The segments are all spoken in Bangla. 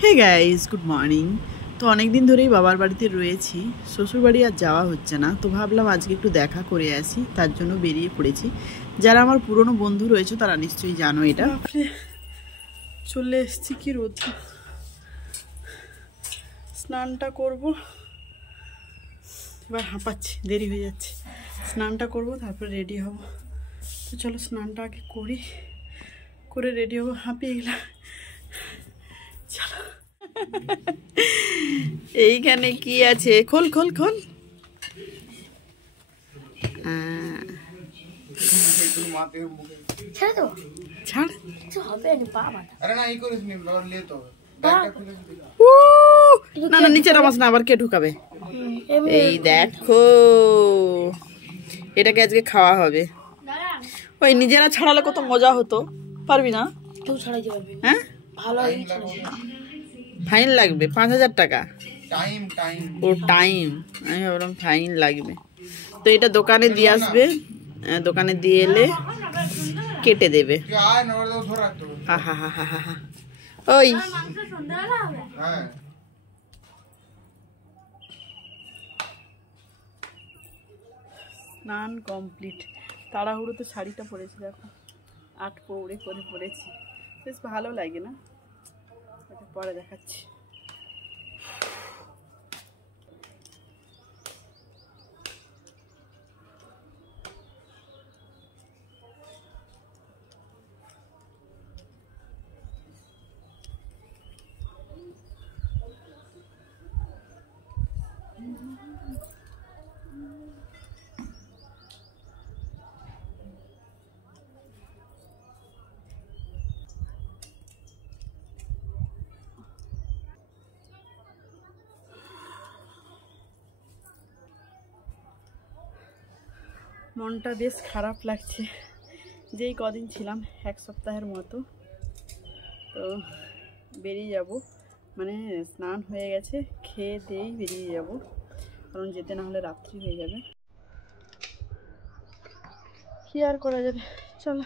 Hey guys, good morning. তো অনেক দিন ধরেই বাবার বাড়িতে রয়েছি, শ্বশুর বাড়ি আর যাওয়া হচ্ছে না। তো ভাবলাম আজকে একটু দেখা করে আসি, তার জন্য বেরিয়ে পড়েছি। যারা আমার পুরনো বন্ধু রয়েছে তারা নিশ্চয়ই জানো এটা। চলে এসছি, কি রোদ। স্নানটা করব, এবার হাঁপাচ্ছি, দেরি হয়ে যাচ্ছে। স্নানটা করব, তারপর রেডি হব। তো চলো স্নানটা আগে করি, করে রেডি হবো। হাঁপিয়ে গেলাম। চলো। এইখানে কি আছে? খোল খোল খোল। ছাড়। না না, নিচে নামাস না, আবার কে ঢুকাবে? এই দেখো, এটাকে আজকে খাওয়া হবে। ওই নিজেরা ছাড়ালে কত মজা হতো। পারবি না? হ্যাঁ, ফাইন লাগবে 5,000 টাকা। ও টাইম, আমি ভাবলাম ফাইন লাগবে। তো এটা দোকানে দিয়ে আসবে, দোকানে দিয়ে এলে কেটে দেবে। ওই স্নান কমপ্লিট। তাড়াহুড়োতে শাড়িটা পরেছি, দেখো আট পৌড়ে করে পরেছি। বেশ ভালো লাগে না? পরে দেখাচ্ছি। মনটা বেশ খারাপ লাগছে, যেই কদিন ছিলাম, 1 সপ্তাহের মতো। তো বেরিয়ে যাব, মানে স্নান হয়ে গেছে, খেয়ে দিয়েই বেরিয়ে যাব, কারণ যেতে না হলে রাত্রি হয়ে যাবে। কি আর করা যাবে, চলো।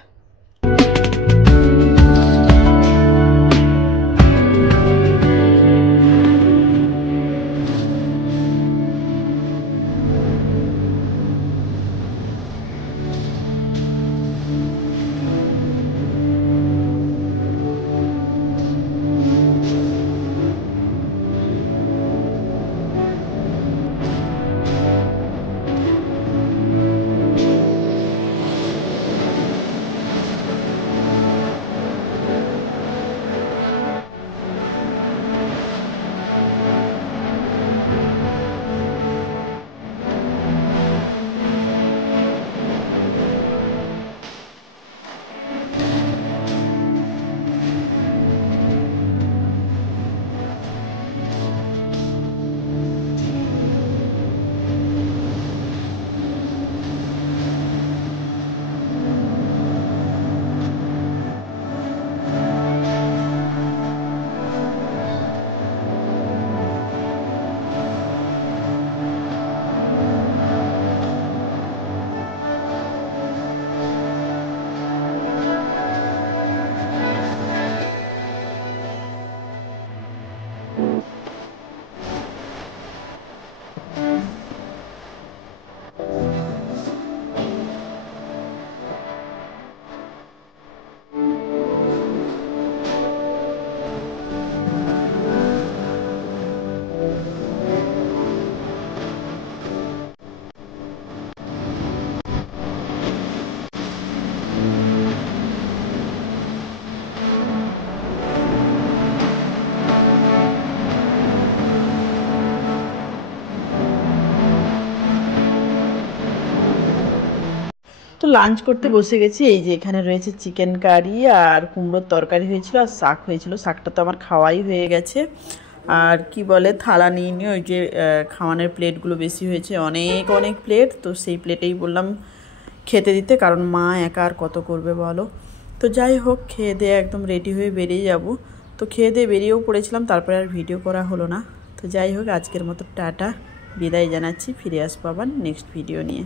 তো লাঞ্চ করতে বসে গেছি। এই যে এখানে রয়েছে চিকেন কারি আর কুমড়োর তরকারি হয়েছিল, আর শাক হয়েছিল। শাকটা তো আমার খাওয়াই হয়ে গেছে। আর কি বলে, থালা নিয়ে নিয়ে ওই যে খাওয়ানোর প্লেটগুলো বেশি হয়েছে, অনেক অনেক প্লেট। তো সেই প্লেটেই বললাম খেতে দিতে, কারণ মা একা আর কত করবে বলো। তো যাই হোক, খেয়ে দিয়ে একদম রেডি হয়ে বেরিয়ে যাব। তো খেয়ে দিয়ে বেরিয়েও পড়েছিলাম, তারপরে আর ভিডিও করা হলো না। তো যাই হোক, আজকের মতো টাটা, বিদায় জানাচ্ছি। ফিরে আসবো আবার নেক্সট ভিডিও নিয়ে।